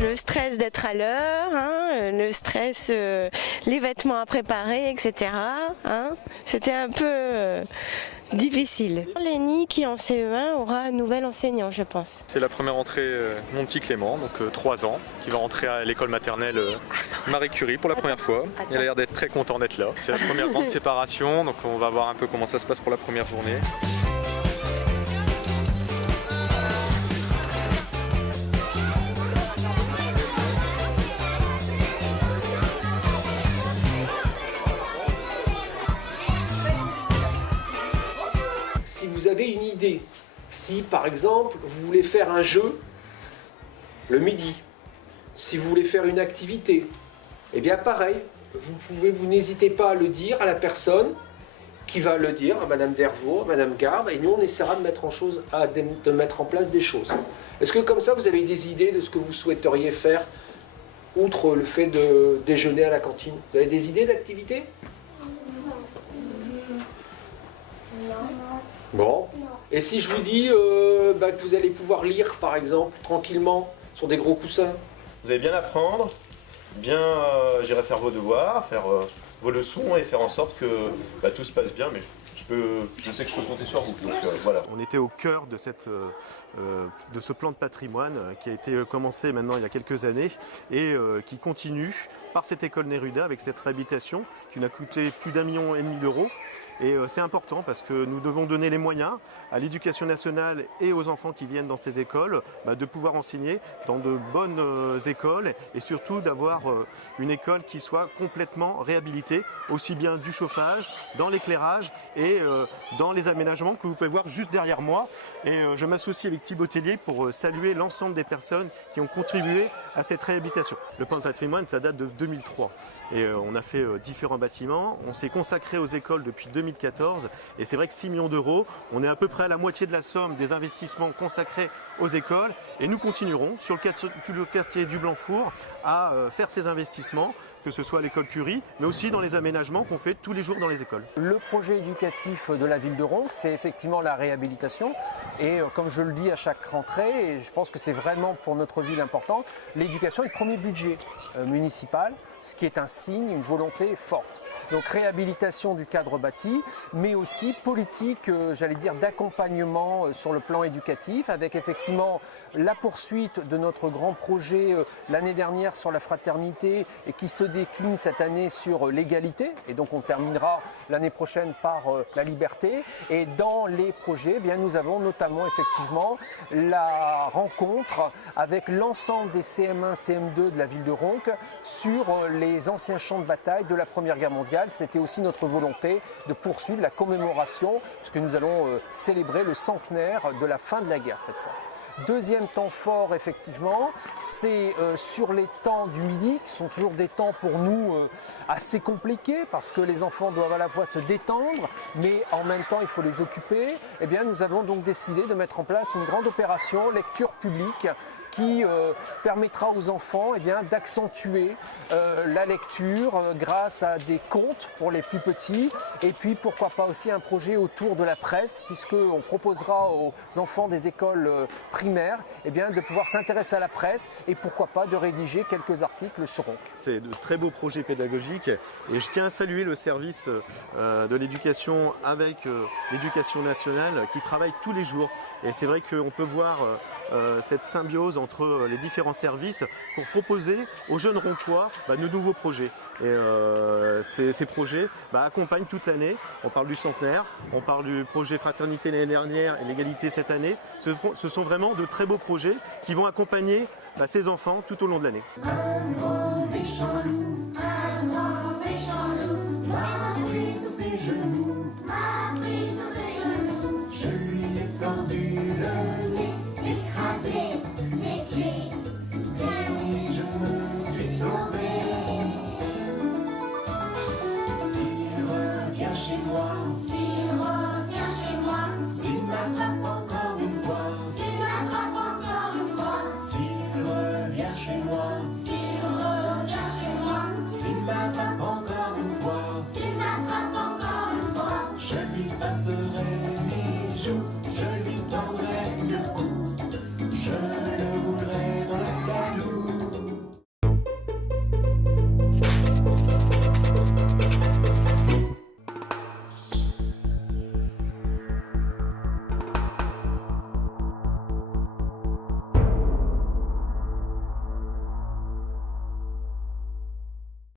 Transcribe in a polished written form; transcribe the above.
Le stress d'être à l'heure, hein, le stress, les vêtements à préparer, etc. Hein, c'était un peu difficile. Lénie qui en CE1 aura un nouvel enseignant, je pense. C'est la première entrée de mon petit Clément, donc 3 ans, qui va rentrer à l'école maternelle Marie Curie pour la première fois. Il a l'air d'être très content d'être là. C'est la première grande séparation, donc on va voir un peu comment ça se passe pour la première journée. Si vous avez une idée, si par exemple vous voulez faire un jeu le midi, si vous voulez faire une activité, eh bien pareil, vous n'hésitez pas à le dire à la personne qui va le dire, à Madame Dervaux, à Madame Garbe, et nous on essaiera de mettre en place des choses. Est-ce que comme ça vous avez des idées de ce que vous souhaiteriez faire, outre le fait de déjeuner à la cantine? Vous avez des idées d'activités? Bon. Et si je vous dis que vous allez pouvoir lire, par exemple, tranquillement, sur des gros coussins? Vous allez bien apprendre, bien j'irai faire vos devoirs, faire vos leçons et faire en sorte que tout se passe bien, mais je sais que je peux compter sur vous. Donc, voilà. On était au cœur de ce plan de patrimoine qui a été commencé maintenant il y a quelques années et qui continue par cette école Neruda avec cette réhabilitation qui nous a coûté plus d'1,5 million d'euros. Et c'est important parce que nous devons donner les moyens à l'éducation nationale et aux enfants qui viennent dans ces écoles de pouvoir enseigner dans de bonnes écoles et surtout d'avoir une école qui soit complètement réhabilitée, aussi bien du chauffage, dans l'éclairage et dans les aménagements que vous pouvez voir juste derrière moi. Et je m'associe avec Thibaut Tellier pour saluer l'ensemble des personnes qui ont contribué à cette réhabilitation. Le plan de patrimoine, ça date de 2003 et on a fait différents bâtiments. On s'est consacré aux écoles depuis 2014 et c'est vrai que 6 millions d'euros, on est à peu près à la moitié de la somme des investissements consacrés aux écoles et nous continuerons sur le quartier du Blanc-Four à faire ces investissements, que ce soit à l'école Curie, mais aussi dans les aménagements qu'on fait tous les jours dans les écoles. Le projet éducatif de la ville de Ronques, c'est effectivement la réhabilitation et comme je le dis à chaque rentrée, et je pense que c'est vraiment pour notre ville important, l'éducation est le premier budget municipal, ce qui est un signe, une volonté forte. Donc réhabilitation du cadre bâti, mais aussi politique, j'allais dire, d'accompagnement sur le plan éducatif, avec effectivement la poursuite de notre grand projet l'année dernière sur la fraternité et qui se décline cette année sur l'égalité. Et donc on terminera l'année prochaine par la liberté. Et dans les projets, eh bien, nous avons notamment effectivement la rencontre avec l'ensemble des CM1, CM2 de la ville de Ronques sur les anciens champs de bataille de la Première Guerre mondiale. C'était aussi notre volonté de poursuivre la commémoration, puisque nous allons célébrer le centenaire de la fin de la guerre cette fois. Deuxième temps fort, effectivement, c'est sur les temps du midi, qui sont toujours des temps pour nous assez compliqués, parce que les enfants doivent à la fois se détendre, mais en même temps il faut les occuper. Eh bien, nous avons donc décidé de mettre en place une grande opération lecture publique qui permettra aux enfants d'accentuer la lecture grâce à des contes pour les plus petits et puis pourquoi pas aussi un projet autour de la presse puisqu'on proposera aux enfants des écoles primaires de pouvoir s'intéresser à la presse et pourquoi pas de rédiger quelques articles sur Ronques. C'est de très beaux projets pédagogiques et je tiens à saluer le service de l'éducation avec l'éducation nationale qui travaille tous les jours et c'est vrai qu'on peut voir cette symbiose entre les différents services pour proposer aux jeunes Ronquois de nouveaux projets. Et ces projets accompagnent toute l'année. On parle du centenaire, on parle du projet Fraternité l'année dernière et l'égalité cette année. Ce sont vraiment de très beaux projets qui vont accompagner ces enfants tout au long de l'année. Je lui ai tordu le nez, écrasé les pieds, et je me suis sauvé. S'il revient chez moi, s'il m'attrape encore une fois, s'il revient chez moi, s'il m'attrape encore une fois, je lui passerai les joues, je lui tendrai